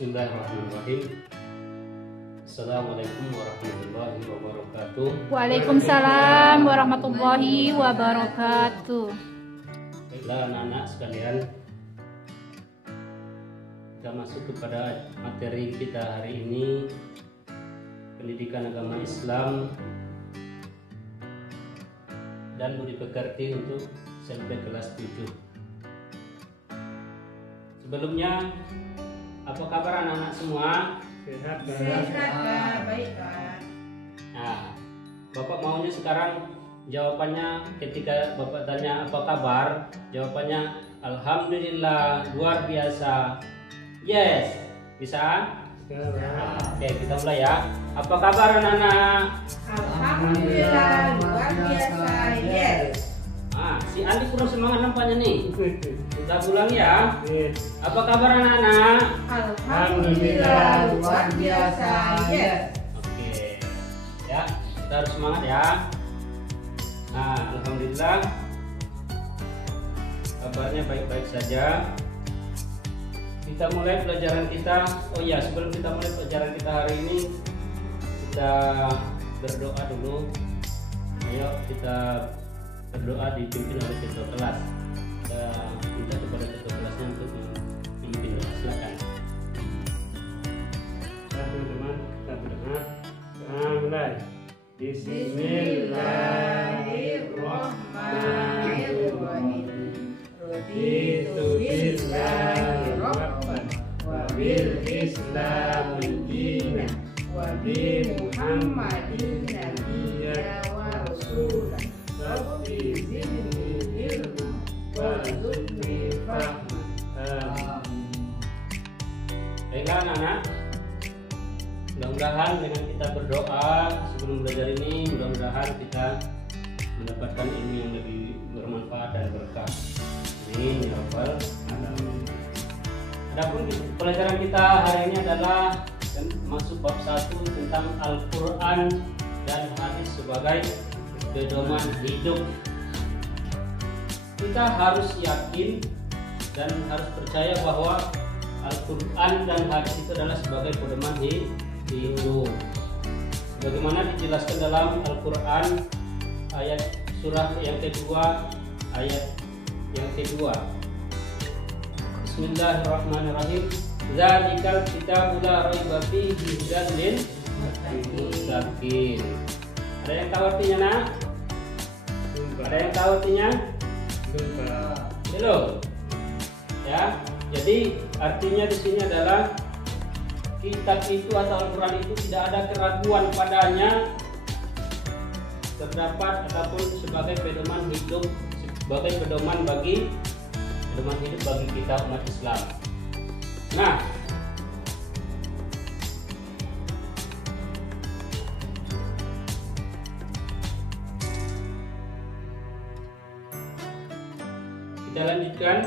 Bismillahirrahmanirrahim. Assalamualaikum warahmatullahi wabarakatuh. Waalaikumsalam warahmatullahi wabarakatuh. Baiklah anak-anak sekalian, kita masuk kepada materi kita hari ini, pendidikan agama Islam dan budi pekerti untuk SMP kelas 7. Sebelumnya, apa kabar anak-anak semua? Sehat, Kak. Baik, Kak. Nah, Bapak maunya sekarang jawabannya ketika Bapak tanya apa kabar, jawabannya Alhamdulillah, luar biasa. Yes, bisa? Oke, kita mulai ya. Apa kabar anak-anak? Alhamdulillah, luar biasa. Yes. Si Andi kurang semangat nampaknya nih. Kita ulang ya. Apa kabar anak-anak? Alhamdulillah, luar biasa. Yes. Oke, ya, kita harus semangat ya. Nah, alhamdulillah kabarnya baik-baik saja. Kita mulai pelajaran kita. Oh ya, sebelum kita mulai pelajaran kita hari ini, kita berdoa dulu. Ayo kita berdoa dipimpin oleh ketua kelas. Kita minta kepada ketua kelasnya untuk memimpin doa. Silakan. Teman-teman, kita berdoa. Mulai. Bismillahirrahmanirrahim. Raditu billahi rabban wa bil islami dinan wa bi Muhammadin nabiyyan wa rasulan. Rabbi zidni ilma warzuqni fahma. Baiklah anak-anak, mudah-mudahan dengan kita berdoa sebelum belajar ini, mudah-mudahan kita mendapatkan ilmu yang lebih bermanfaat dan berkah. Amin ya rabbal alamin. Adapun pelajaran kita hari ini adalah masuk bab 1 tentang Al-Quran dan hadis sebagai pedoman hidup. Kita harus yakin dan harus percaya bahwa Al-Quran dan hadis itu adalah sebagai pedoman hidup. Bagaimana dijelaskan dalam Al-Quran ayat surah yang kedua, ayat yang kedua. Bismillahirrahmanirrahim. Zalikal kitabul la raiba fihi hudan lil muttaqin. Ada yang tahu artinya, nak? Ada yang tahu artinya? Belum. Ya. Jadi artinya di sini adalah kitab itu atau Al-Quran itu tidak ada keraguan padanya, terdapat ataupun sebagai pedoman hidup, sebagai pedoman hidup bagi kita umat Islam. Nah, kita lanjutkan.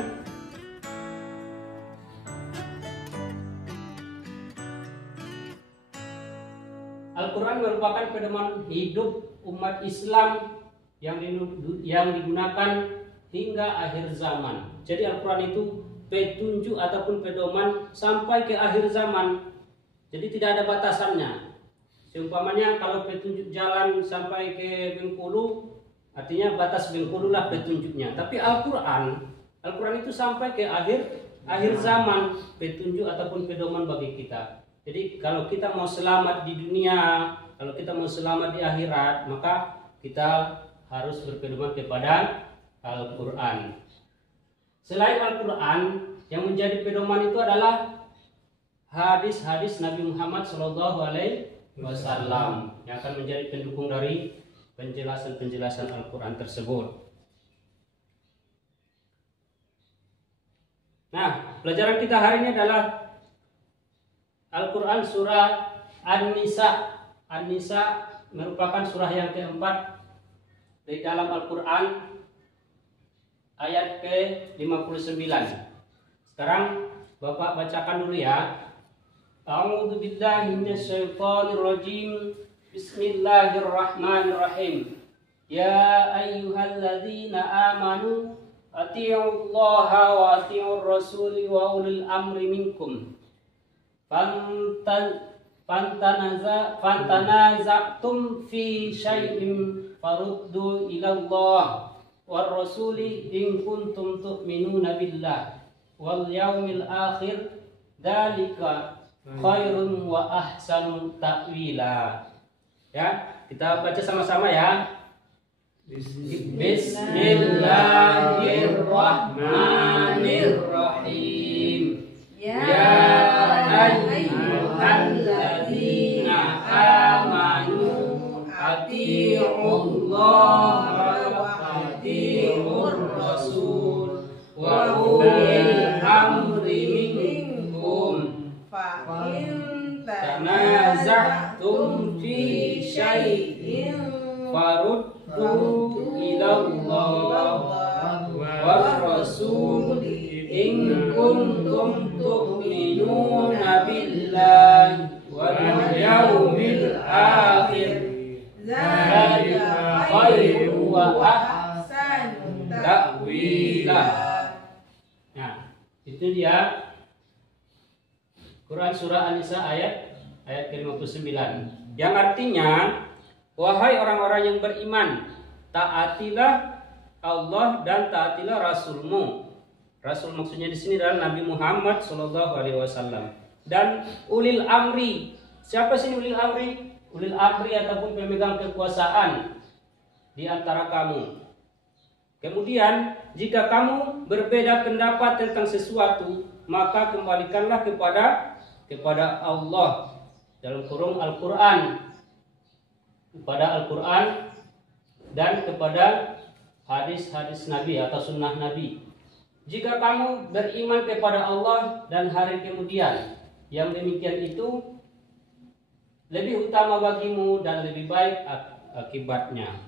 Al-Quran merupakan pedoman hidup umat Islam yang digunakan hingga akhir zaman. Jadi Al-Quran itu petunjuk ataupun pedoman sampai ke akhir zaman. Jadi tidak ada batasannya. Seumpamanya kalau petunjuk jalan sampai ke Bengkulu, artinya batas Bengkulu lah petunjuknya. Tapi Al-Quran itu sampai ke akhir zaman, petunjuk ataupun pedoman bagi kita. Jadi kalau kita mau selamat di dunia, kalau kita mau selamat di akhirat, maka kita harus berpedoman kepada Al-Quran. Selain Al-Quran, yang menjadi pedoman itu adalah hadis-hadis Nabi Muhammad SAW yang akan menjadi pendukung dari penjelasan-penjelasan Al-Quran tersebut. Nah, pelajaran kita hari ini adalah Al-Quran surah An-Nisa. An-Nisa merupakan surah yang keempat di dalam Al-Quran, ayat ke-59. Sekarang Bapak bacakan dulu ya. A'udzu billahi minasyaitonir rajim. Bismillahirrahmanirrahim. Ya ayyuhalladzina amanu atii'ullaha wa atii'ur rasuli wa ulil amri minkum. Fantanaza'tum fi syai'in faruddu ila Allah war rasuli in kuntum tu'minuna billah wal yaumil akhir dzalika khairun wa ahsanu ta'wila. Ya, kita baca sama-sama ya. Bismillahirrahmanirrahim. Ya ayyuhalladzina amanu atii'ullaha wa atii'ur rasul wa ulil amri minkum fa in tanaza'tum fi syai'in faruddu ila Allah war rasul in kuntum tu'minuna billahi wal yaumil akhir dzalika khairun wa ahsanu ta'wila. Nah, itu dia Quran surah An-Nisa ayat ke-59 yang artinya, wahai orang-orang yang beriman, taatilah Allah dan taatilah Rasulmu. Rasul maksudnya di sini adalah Nabi Muhammad SAW dan ulil amri. Siapa sih ulil amri? Ulil amri ataupun pemegang kekuasaan di antara kamu. Kemudian jika kamu berbeda pendapat tentang sesuatu, maka kembalikanlah kepada Allah dalam kurung Al-Quran, kepada Al-Quran dan kepada hadis-hadis Nabi atau sunnah Nabi. Jika kamu beriman kepada Allah dan hari kemudian, yang demikian itu lebih utama bagimu dan lebih baik akibatnya.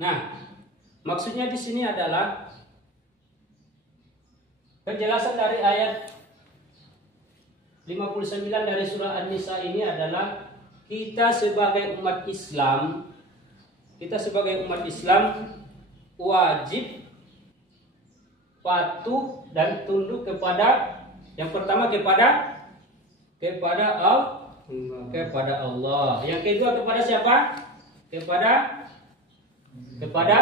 Nah, maksudnya di sini adalah penjelasan dari ayat 59 dari surah An-Nisa ini adalah kita sebagai umat Islam wajib patuh dan tunduk kepada yang pertama kepada Allah. Yang kedua kepada siapa? Kepada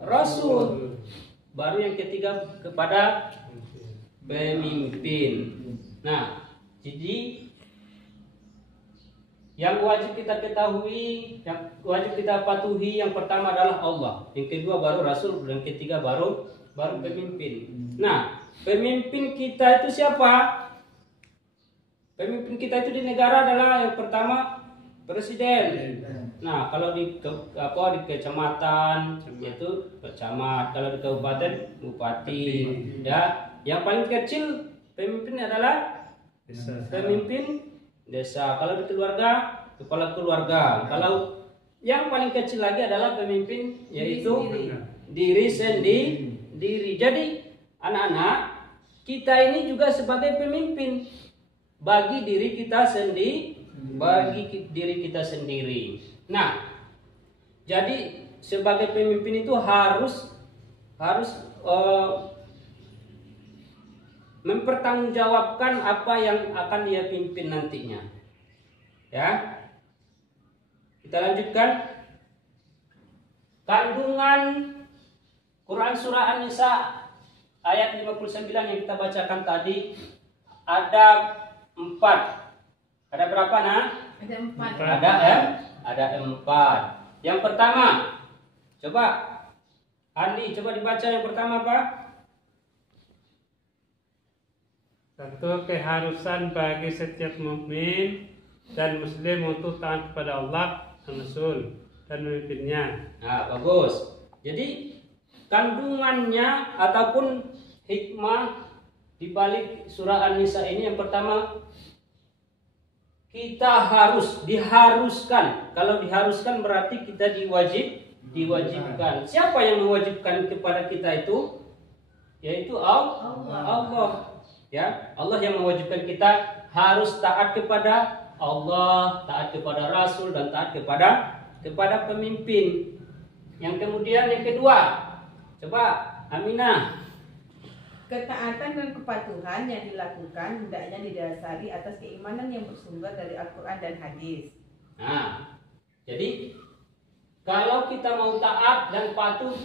Rasul. Baru yang ketiga kepada pemimpin. Nah, jadi yang wajib kita ketahui, yang wajib kita patuhi, yang pertama adalah Allah, yang kedua baru Rasul, dan ketiga baru pemimpin. Nah, pemimpin kita itu siapa? Pemimpin kita itu di negara adalah yang pertama presiden. Nah, kalau di kecamatan itu camat, kalau di kabupaten bupati, ya. Yang paling kecil pemimpin adalah pemimpin desa. Kalau di keluarga, kepala keluarga. Kalau yang paling kecil lagi adalah pemimpin, yaitu diri sendiri. Jadi anak-anak, kita ini juga sebagai pemimpin bagi diri kita sendiri, Nah, jadi sebagai pemimpin itu harus mempertanggungjawabkan apa yang akan dia pimpin nantinya. Ya. Kita lanjutkan. Kandungan Quran surah An-Nisa ayat 59 yang kita bacakan tadi ada 4. Ada berapa, Nak? Ada 4. Ada 4. Yang pertama, coba Andi, coba dibaca yang pertama apa? Satu, keharusan bagi setiap mukmin dan muslim untuk taat kepada Allah, Rasul dan pemimpinnya. Nah, bagus. Jadi kandungannya ataupun hikmah di balik surah An-Nisa ini yang pertama, kita diharuskan. Kalau diharuskan berarti kita diwajibkan. Siapa yang mewajibkan kepada kita itu? Yaitu Allah. Ya, Allah yang mewajibkan kita harus taat kepada Allah, taat kepada Rasul, dan taat kepada pemimpin. Yang kemudian yang kedua, coba Aminah, ketaatan dan kepatuhan yang dilakukan hendaknya didasari atas keimanan yang bersumber dari Al-Quran dan hadis. Nah, jadi kalau kita mau taat dan patuh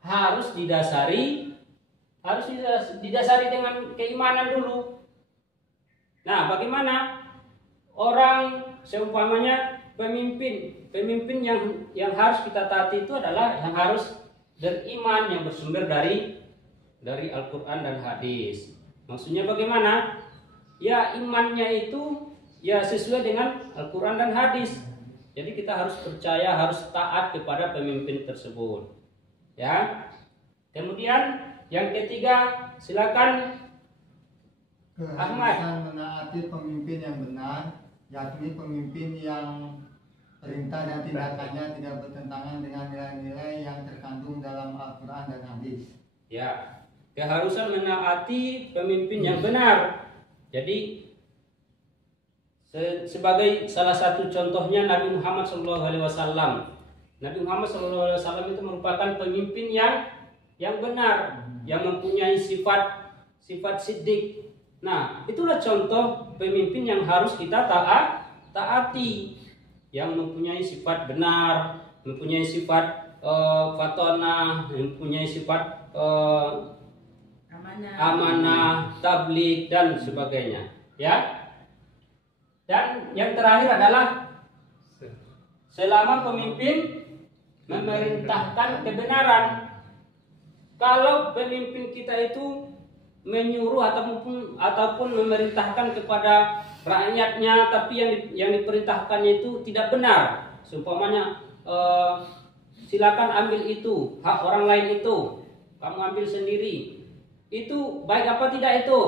harus didasari dengan keimanan dulu. Nah, bagaimana orang seumpamanya pemimpin yang harus kita taati itu adalah yang harus beriman, yang bersumber dari Al-Quran dan hadis. Maksudnya bagaimana? Ya, imannya itu ya sesuai dengan Al-Quran dan hadis. Jadi kita harus percaya, harus taat kepada pemimpin tersebut. Ya. Kemudian yang ketiga, silakan Ahmad. Keharusan menaati pemimpin yang benar, yakni pemimpin yang perintah dan tindakannya tidak bertentangan dengan nilai-nilai yang terkandung dalam Al-Quran dan hadis. Ya, keharusan menaati pemimpin yang benar. Jadi sebagai salah satu contohnya Nabi Muhammad SAW. Nabi Muhammad SAW itu merupakan pemimpin yang benar, yang mempunyai sifat siddiq. Nah, itulah contoh pemimpin yang harus kita taati, yang mempunyai sifat benar, mempunyai sifat fatonah, mempunyai sifat amanah, tabligh dan sebagainya. Ya. Dan yang terakhir adalah selama pemimpin memerintahkan kebenaran. Kalau pemimpin kita itu menyuruh ataupun memerintahkan kepada rakyatnya, tapi yang diperintahkannya itu tidak benar, seumpamanya silakan ambil itu, hak orang lain itu, kamu ambil sendiri, itu baik apa tidak itu,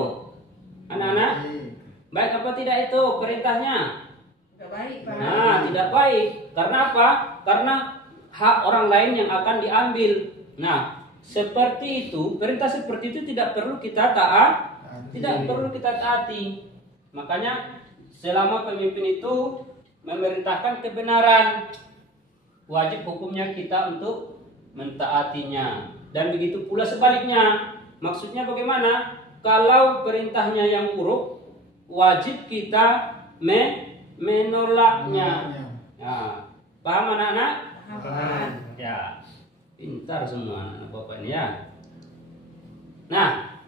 anak-anak? Baik apa tidak itu perintahnya? Tidak baik, Pak. Nah, tidak baik. Karena apa? Karena hak orang lain yang akan diambil. Nah, seperti itu, perintah seperti itu tidak perlu kita taati. Makanya selama pemimpin itu memerintahkan kebenaran, wajib hukumnya kita untuk mentaatinya. Dan begitu pula sebaliknya. Maksudnya bagaimana? Kalau perintahnya yang buruk, wajib kita menolaknya. Ya, paham anak-anak? Paham. Ya, pintar semua anak bapak ini ya. Nah,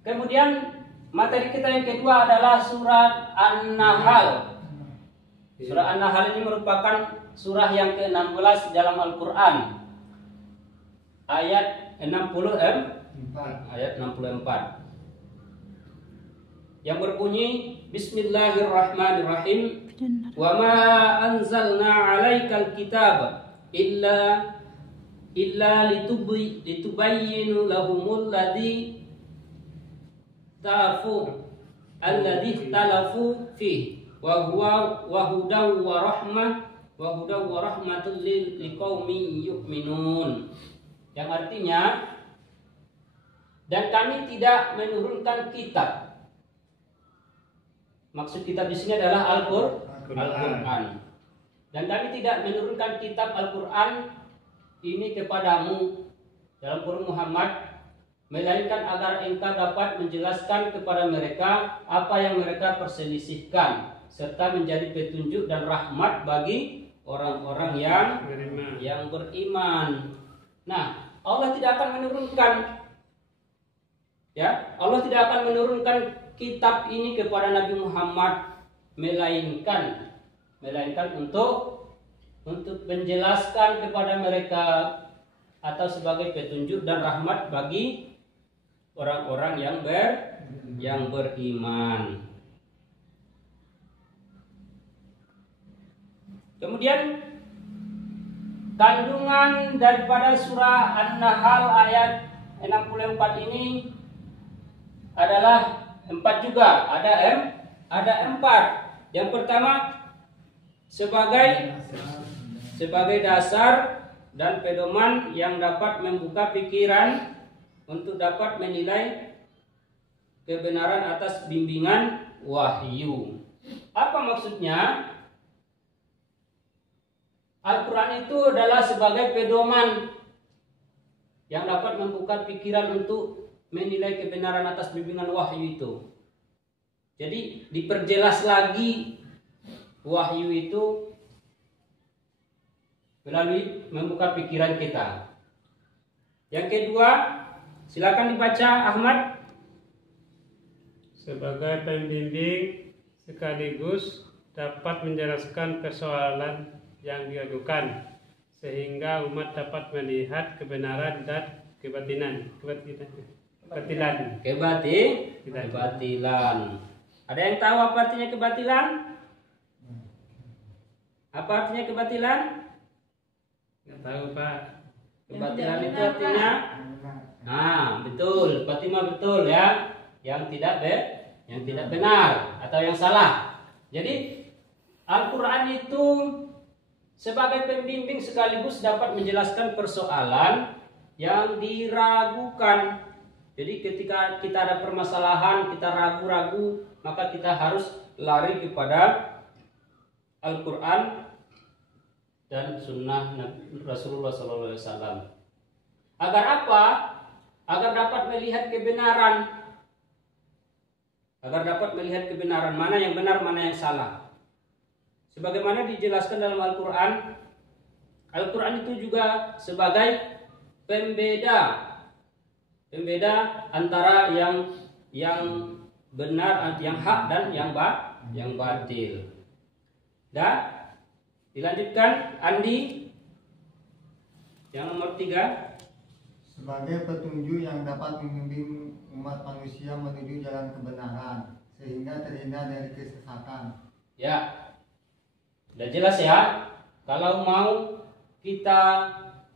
kemudian materi kita yang kedua adalah surat An-Nahl. Surah An-Nahl ini merupakan surah yang ke-16 dalam Al-Quran. Ayat 64. Yang berbunyi Bismillahirrahmanirrahim. Wa ma anzalna 'alaikal kitaba illa litubayyinu lahumul ladzi talafu fihi wa hudaw wa rahmatul liqaumin yu'minun. Yang artinya, dan kami tidak menurunkan kitab. Maksud kitab di sini adalah Al-Quran. Dan kami tidak menurunkan kitab Al-Quran ini kepadamu dalam kurung Muhammad, melainkan agar engkau dapat menjelaskan kepada mereka apa yang mereka perselisihkan, serta menjadi petunjuk dan rahmat bagi orang-orang yang beriman. Nah, Allah tidak akan menurunkan kitab ini kepada Nabi Muhammad, melainkan untuk menjelaskan kepada mereka atau sebagai petunjuk dan rahmat bagi orang-orang yang beriman. Kemudian kandungan daripada surah An-Nahl ayat 64 ini adalah 4 juga, ada 4. Yang pertama sebagai dasar dan pedoman yang dapat membuka pikiran untuk dapat menilai kebenaran atas bimbingan wahyu. Apa maksudnya? Al-Quran itu adalah sebagai pedoman yang dapat membuka pikiran untuk menilai kebenaran atas bimbingan wahyu itu. Jadi diperjelas lagi wahyu itu melalui membuka pikiran kita. Yang kedua, silakan dibaca Ahmad. Sebagai pembimbing sekaligus dapat menjelaskan persoalan yang diadukan sehingga umat dapat melihat kebenaran dan kebatilan. Kebatilan. Ada yang tahu apa artinya kebatilan? Apa artinya kebatilan? Nggak tahu, Pak. Kebatilan itu artinya, betul, Fatimah betul ya, yang tidak benar atau yang salah. Jadi Al-Quran itu sebagai pembimbing sekaligus dapat menjelaskan persoalan yang diragukan. Jadi ketika kita ada permasalahan, kita ragu-ragu, maka kita harus lari kepada Al-Quran dan Sunnah Rasulullah SAW. Agar apa? Agar dapat melihat kebenaran. Agar dapat melihat kebenaran, mana yang benar, mana yang salah. Sebagaimana dijelaskan dalam Al-Quran, Al-Quran itu juga sebagai pembeda antara yang benar, yang hak dan yang batil. Dan dilanjutkan Andi yang nomor 3. Sebagai petunjuk yang dapat membimbing umat manusia menuju jalan kebenaran sehingga terhindar dari kesesatan. Ya, udah jelas ya. Kalau mau kita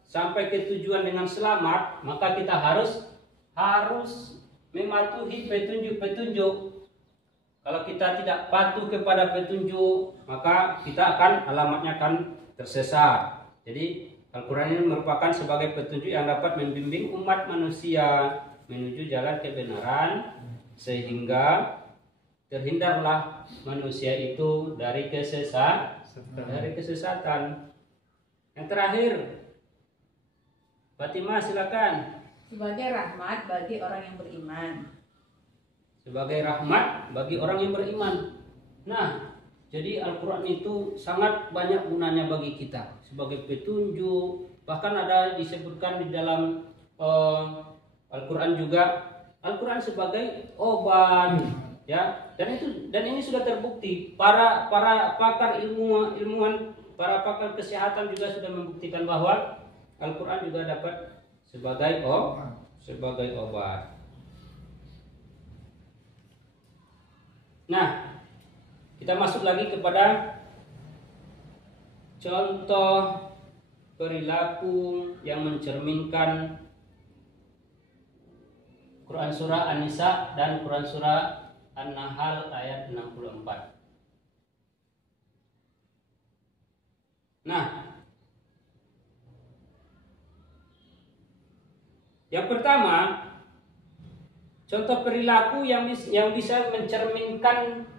sampai ke tujuan dengan selamat, maka kita harus mematuhi petunjuk-petunjuk. Kalau kita tidak patuh kepada petunjuk, maka kita alamatnya akan tersesat. Jadi Al-Quran ini merupakan sebagai petunjuk yang dapat membimbing umat manusia menuju jalan kebenaran sehingga terhindarlah manusia itu dari kesesatan. Yang terakhir, Fatimah silakan. Sebagai rahmat bagi orang yang beriman. Sebagai rahmat bagi orang yang beriman. Nah, jadi Al-Quran itu sangat banyak gunanya bagi kita sebagai petunjuk. Bahkan ada disebutkan di dalam Al-Quran juga, Al-Quran sebagai obat, ya. Dan ini sudah terbukti. Para pakar ilmuwan, para pakar kesehatan juga sudah membuktikan bahwa Al-Quran juga dapat sebagai obat. Nah, kita masuk lagi kepada contoh perilaku yang mencerminkan Quran surah An-Nisa dan Quran surah An-Nahl ayat 64. Nah, yang pertama, contoh perilaku yang bisa mencerminkan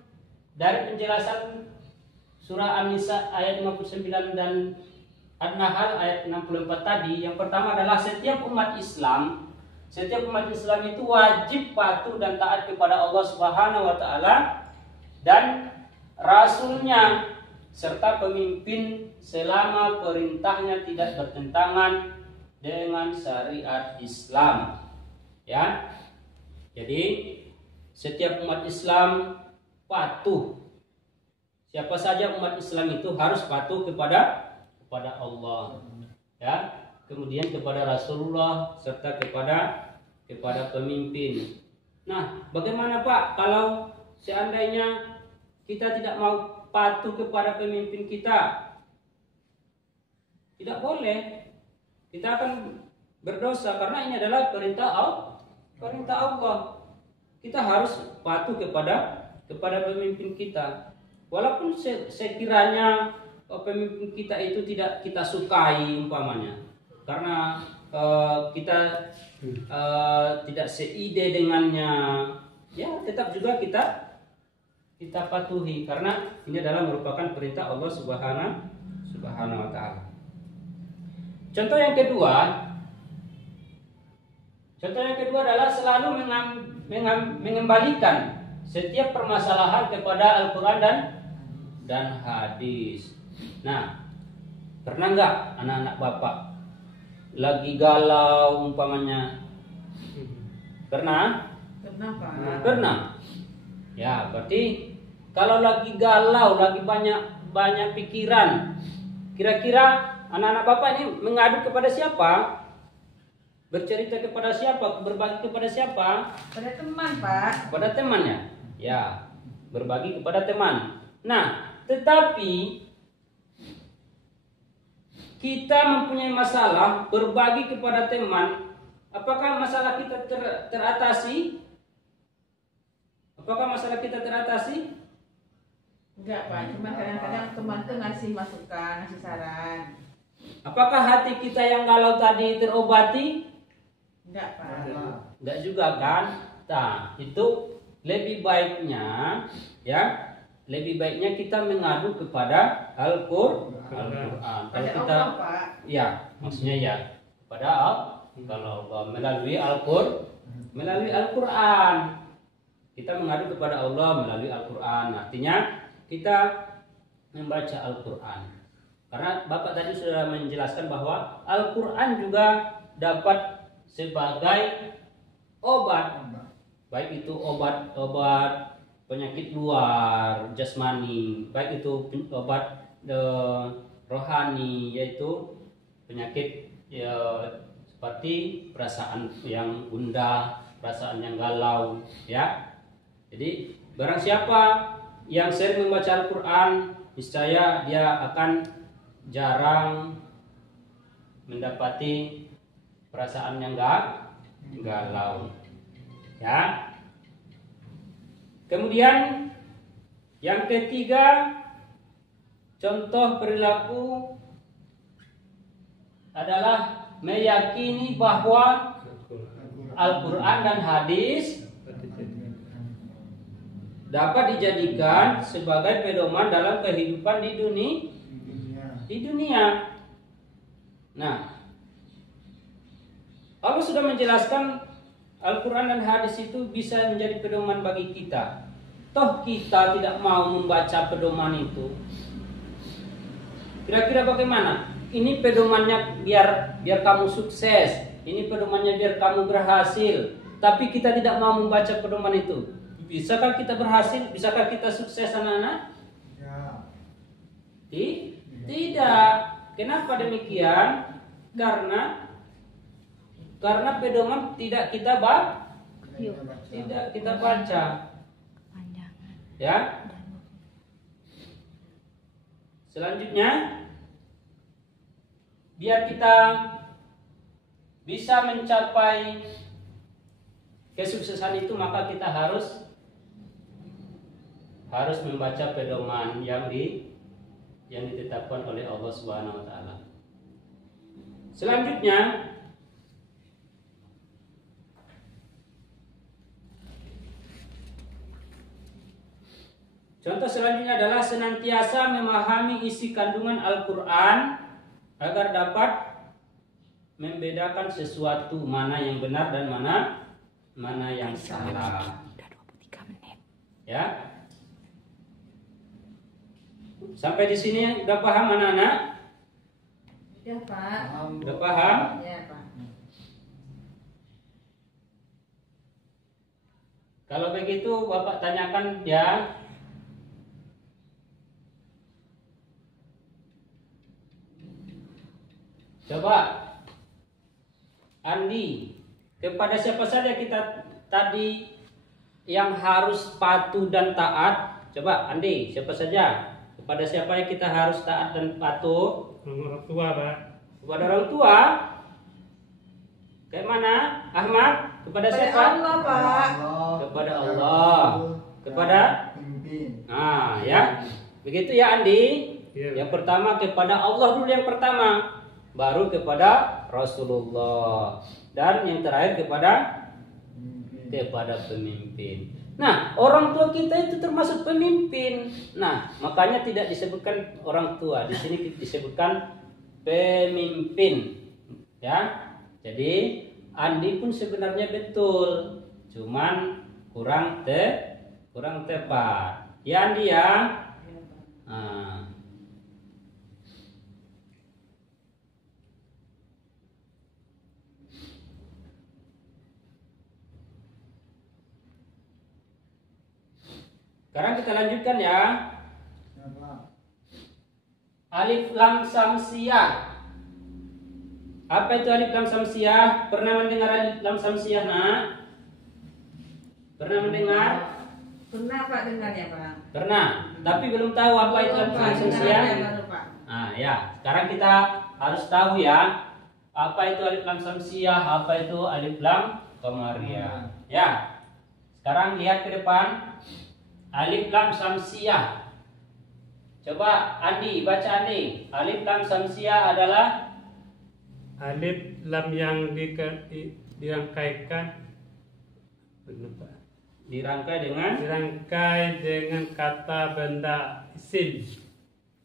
dari penjelasan surah An-Nisa ayat 59 dan An-Nahl ayat 64 tadi. Yang pertama adalah setiap umat Islam itu wajib patuh dan taat kepada Allah Subhanahu wa taala dan rasulnya serta pemimpin selama perintahnya tidak bertentangan dengan syariat Islam. Ya. Jadi setiap umat Islam patuh. Siapa saja umat Islam itu harus patuh kepada Allah, ya. Kemudian kepada Rasulullah serta kepada pemimpin. Nah, bagaimana Pak kalau seandainya kita tidak mau patuh kepada pemimpin kita? Tidak boleh. Kita akan berdosa karena ini adalah perintah Allah. Kita harus patuh kepada pemimpin kita. Walaupun sekiranya pemimpin kita itu tidak kita sukai umpamanya. Karena kita tidak seide dengannya, ya tetap juga kita patuhi karena ini adalah merupakan perintah Allah Subhanahu wa taala. Contoh yang kedua, Contoh yang kedua adalah selalu mengembalikan setiap permasalahan kepada Al-Quran dan hadis. Nah, pernah nggak anak-anak bapak lagi galau umpamanya? Pernah? Kenapa? Pernah. Ya, berarti kalau lagi galau, lagi banyak pikiran, kira-kira anak-anak bapak ini mengadu kepada siapa? Bercerita kepada siapa? Berbagi kepada siapa? Pada teman, Pak. Kepada teman ya? Ya, berbagi kepada teman. Nah, tetapi kita mempunyai masalah berbagi kepada teman. Apakah masalah kita teratasi? Apakah masalah kita teratasi? Enggak, Pak. Cuma kadang-kadang teman tuh ngasih masukan, ngasih saran. Apakah hati kita yang galau tadi terobati? Enggak, Pak. Enggak juga kan? Nah, itu lebih baiknya kita mengadu kepada Al-Qur'an. Pada Allah, Pak. Ya, maksudnya ya kepada Allah melalui Al-Qur'an. Kita mengadu kepada Allah melalui Al-Qur'an. Artinya kita membaca Al-Qur'an. Karena Bapak tadi sudah menjelaskan bahwa Al-Qur'an juga dapat sebagai obat, baik itu obat penyakit luar jasmani, baik itu obat rohani, yaitu penyakit seperti perasaan yang gundah, perasaan yang galau, ya. Jadi barang siapa yang sering membaca Al-Quran, niscaya dia akan jarang mendapati perasaan yang galau, ya. Kemudian yang ketiga, contoh perilaku adalah meyakini bahwa Al-Quran dan hadis dapat dijadikan sebagai pedoman dalam kehidupan di dunia. Nah, Allah sudah menjelaskan Al-Quran dan hadis itu bisa menjadi pedoman bagi kita. Toh kita tidak mau membaca pedoman itu. Kira-kira bagaimana? Ini pedomannya biar kamu sukses. Ini pedomannya biar kamu berhasil. Tapi kita tidak mau membaca pedoman itu. Bisakah kita berhasil? Bisakah kita sukses, anak-anak? Ya. Tidak. Kenapa demikian? Karena pedoman tidak kita baca. Ya. Selanjutnya, biar kita bisa mencapai kesuksesan itu, maka kita harus membaca pedoman yang ditetapkan oleh Allah Subhanahu wa taala. Selanjutnya, contoh selanjutnya adalah senantiasa memahami isi kandungan Al-Quran agar dapat membedakan sesuatu, mana yang benar dan mana yang salah. Ya. Sampai di sini udah paham anak-anak? Ya, Pak. Udah paham? Ya, Pak. Kalau begitu Bapak tanyakan ya. Coba Andi, kepada siapa saja kita tadi yang harus patuh dan taat? Coba Andi, siapa saja? Kepada siapa yang kita harus taat dan patuh? Orang tua, Pak. Kepada orang tua. Kayak mana? Ahmad? Kepada siapa? Allah, Pak. Kepada Allah. Kepada pemimpin. Nah, ya. Begitu ya Andi. Iya. Yang pertama kepada Allah dulu yang pertama. Baru kepada Rasulullah. Dan yang terakhir kepada pemimpin. Nah, orang tua kita itu termasuk pemimpin. Nah, makanya tidak disebutkan orang tua. Di sini disebutkan pemimpin. Ya. Jadi Andi pun sebenarnya betul, cuman kurang tepat. Ya Andi ya. Nah. Sekarang kita lanjutkan ya. Alif lam samsiyah. Apa itu alif lam samsiyah? Pernah mendengar alif lam samsiyah, Nak? Pernah mendengar? Pernah Pak dengarnya Pak. Pernah, tapi belum tahu apa itu alif lam samsiyah. Pak. Nah, ya. Sekarang kita harus tahu ya, apa itu alif lam samsiyah, apa itu alif lam qamariyah. Ya. Sekarang lihat ke depan. Alif lam samsiyah. Coba Andi, baca Andi. Alif lam samsiyah adalah Alif lam yang dirangkaikan dirangkai dengan kata benda isim.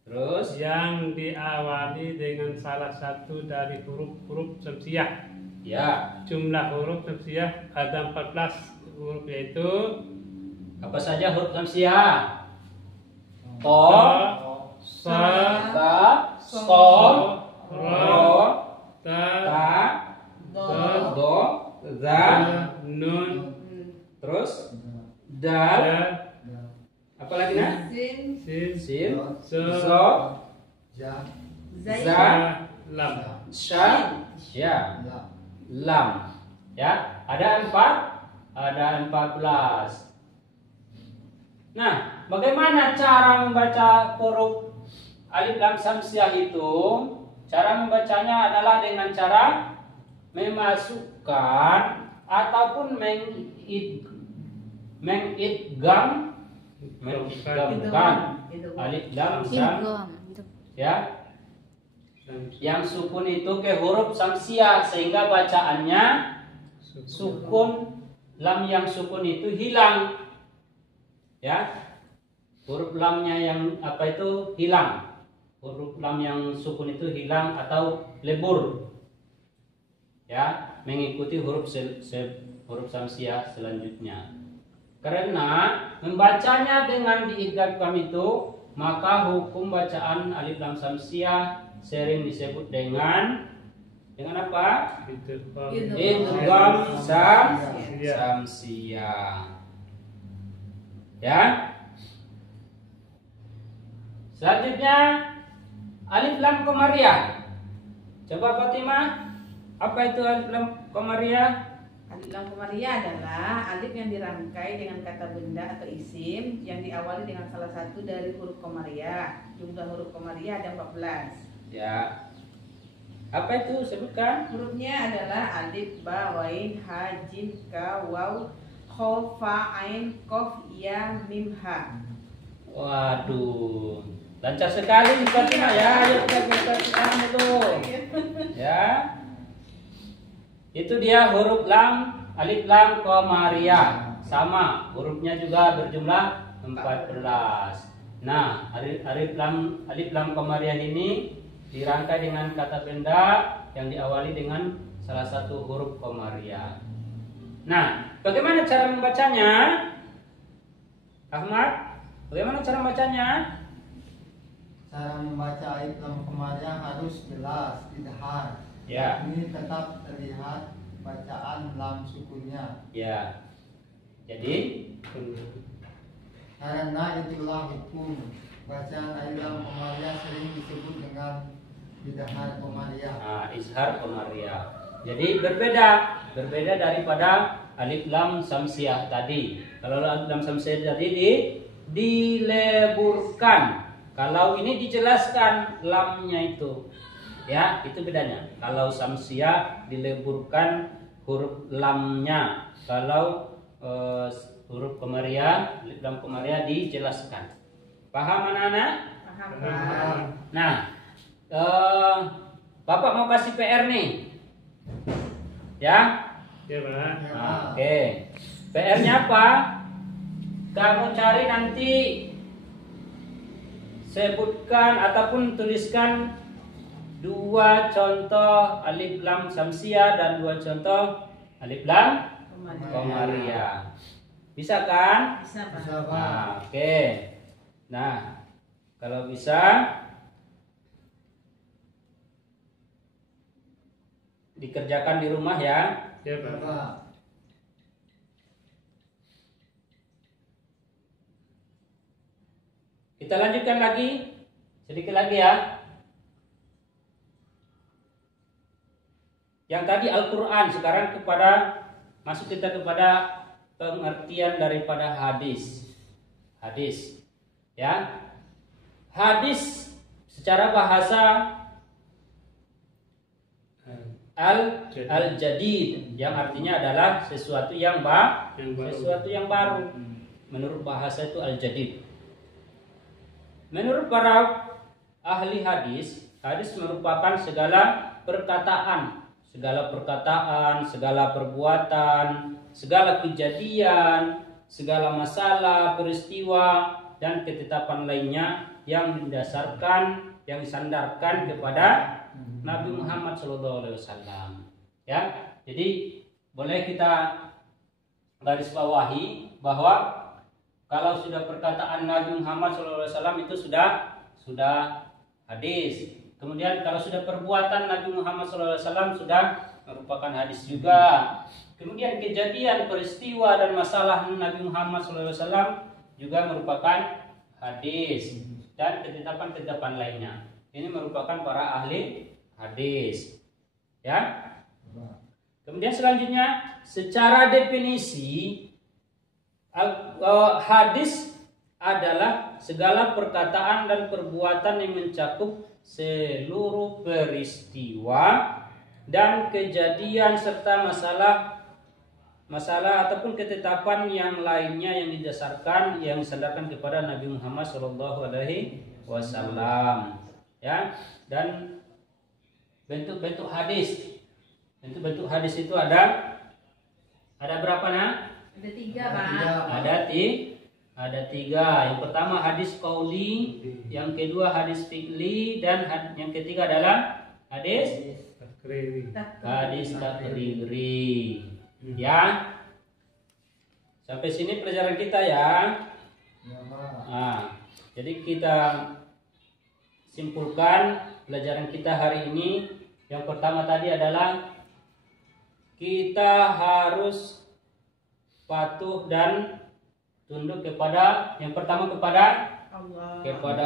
Terus Yang diawali dengan salah satu dari huruf-huruf samsiyah. ya, Jumlah huruf samsiyah ada 14 huruf, yaitu apa saja huruf samsiyah? To, sa, ta, so, ro, ta, do, za, nun, terus dal, apa lagi nah? Sin, Sin, so, so, Ja, Zai, za, lam. sya, ya, lam. Ya, ada 14. Nah, bagaimana cara membaca huruf alif lam samsiyah itu? Cara membacanya adalah dengan cara memasukkan ataupun mengidgamkan alif lam sam, ya, yang sukun itu ke huruf samsiyah sehingga bacaannya sukun, lam yang sukun itu hilang. Ya, huruf lamnya yang apa itu hilang, huruf lam yang sukun itu hilang atau lebur, ya, mengikuti huruf huruf samsiyah selanjutnya. Karena membacanya dengan diidgham itu, maka hukum bacaan alif lam samsiyah sering disebut dengan apa? Idgham samsiyah. Ya. Selanjutnya alif lam qamariyah. Coba Fatimah, apa itu alif lam qamariyah? Alif lam qamariyah adalah alif yang dirangkai dengan kata benda atau isim yang diawali dengan salah satu dari huruf qamariyah. Jumlah huruf qamariyah ada 14. Ya. Apa itu? Sebutkan. Hurufnya adalah alif, ba, wain, ha, jim, ka, waw, kha, fa, ain, qaf, ya, mim, ha. Waduh, lancar sekali Fatimah ya. Ayo kita sekarang itu. Ya. Itu dia huruf lam, alif lam qamariyah. Sama, hurufnya juga berjumlah 14. Nah, alif lam qamariyah ini dirangkai dengan kata benda yang diawali dengan salah satu huruf qamariyah. Nah, bagaimana cara membacanya? Ahmad, bagaimana cara membacanya? cara membaca alif lam qamariyah harus jelas, idhar. Ya. Ini tetap terlihat bacaan lam sukunnya. Ya. Jadi, Karena itulah hukum bacaan alif lam qamariyah sering disebut dengan idhar qamariyah. izhar qamariyah. Jadi berbeda daripada alif lam samsiyah tadi. Kalau alif lam samsiyah tadi dileburkan. Kalau ini dijelaskan lamnya itu. Ya, itu bedanya. Kalau samsiyah dileburkan huruf lamnya. Kalau huruf qamariyah, alif lam qamariyah dijelaskan. Paham anak-anak? Paham, Pak. Nah, Bapak mau kasih PR nih. Ya? Ya, Pak. Oke. PR-nya apa? Kamu cari nanti sebutkan ataupun tuliskan 2 contoh alif lam samsiah dan 2 contoh alif lam qamariyah. Bisa kan? Bisa, Pak. Bisa, Pak. Nah, oke. Nah, kalau bisa dikerjakan di rumah ya. Ya, Pak. Pak. Kita lanjutkan lagi sedikit lagi ya. Yang tadi Al-Quran, sekarang masuk kita kepada pengertian daripada hadis. Hadis, ya. Hadis secara bahasa al-jadid, yang artinya adalah sesuatu yang baru. Menurut bahasa itu al-jadid. Menurut para ahli hadis, hadis merupakan segala perkataan, segala perbuatan, segala kejadian, segala masalah, peristiwa, dan ketetapan lainnya yang yang disandarkan kepada Nabi Muhammad SAW. Ya, jadi boleh kita garis bawahi bahwa kalau sudah perkataan Nabi Muhammad SAW itu sudah hadis. Kemudian kalau sudah perbuatan Nabi Muhammad SAW sudah merupakan hadis juga. Kemudian kejadian, peristiwa dan masalah Nabi Muhammad SAW juga merupakan hadis, dan ketetapan-ketetapan lainnya. Ini merupakan para ahli hadis. Ya. Kemudian selanjutnya secara definisi hadis adalah segala perkataan dan perbuatan yang mencakup seluruh peristiwa dan kejadian serta masalah ataupun ketetapan yang lainnya yang disandarkan kepada Nabi Muhammad SAW. Ya, dan bentuk-bentuk hadis. Bentuk-bentuk hadis itu ada berapa, Nak? Ada 3, Pak. Ada 3. Yang pertama hadis qauli, yang kedua hadis fi'li, dan yang ketiga adalah hadis takriri. Ya. Sampai sini pelajaran kita ya. Nah, jadi kita simpulkan pelajaran kita hari ini. Yang pertama tadi adalah kita harus patuh dan tunduk kepada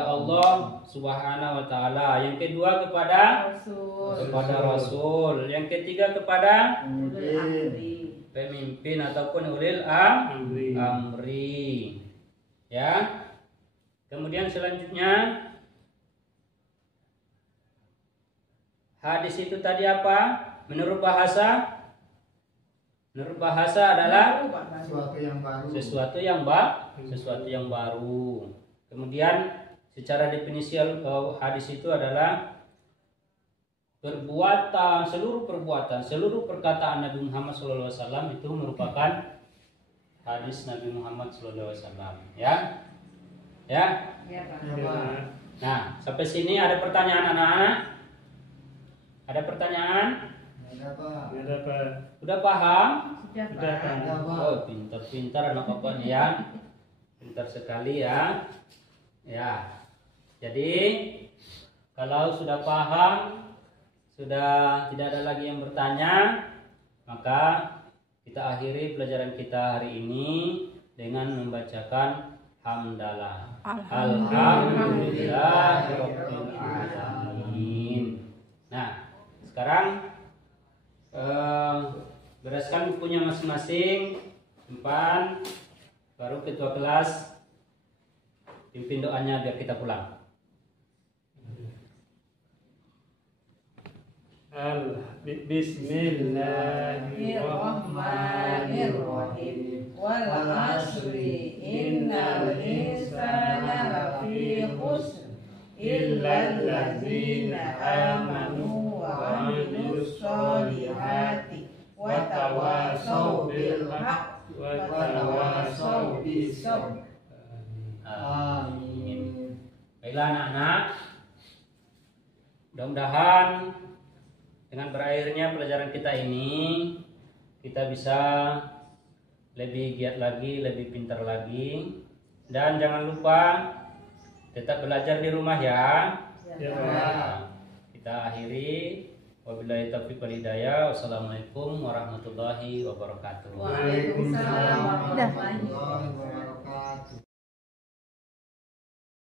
Allah Subhanahu wa taala. Yang kedua kepada Rasul. Yang ketiga kepada pemimpin ataupun ulil amri. Ya. Kemudian selanjutnya hadis itu tadi apa? Menurut bahasa adalah sesuatu yang baru. Kemudian secara definisi hadis itu adalah seluruh perkataan Nabi Muhammad SAW itu merupakan hadis Nabi Muhammad SAW. Ya. Nah, sampai sini ada pertanyaan anak-anak? Ada pertanyaan? Ada, Pak. Sudah paham? Sudah, Pak. Oh, pintar-pintar anak pokoknya ya. Pintar sekali ya. Ya. Jadi kalau sudah paham, sudah tidak ada lagi yang bertanya, maka kita akhiri pelajaran kita hari ini dengan membacakan hamdalah. Alhamdulillahirabbil alamin. Nah, sekarang bereskan bukunya masing-masing, simpan, baru ketua kelas pimpin doanya biar kita pulang. Bismillahirrahmanirrahim. Wal 'ashri innal insana lafi khusr illa allazina amanu wa 'amilus sholihati wa tawasaw bil haqq wa tawasaw bis sabr. Amin. Baiklah anak-anak, Mudah-mudahan dengan berakhirnya pelajaran kita ini kita bisa lebih giat lagi, lebih pintar lagi, dan jangan lupa tetap belajar di rumah ya. Ya. Kita akhiri. Wabillahi taufiq wal hidayah. Wassalamualaikum warahmatullahi wabarakatuh. Waalaikumsalam warahmatullahi wabarakatuh.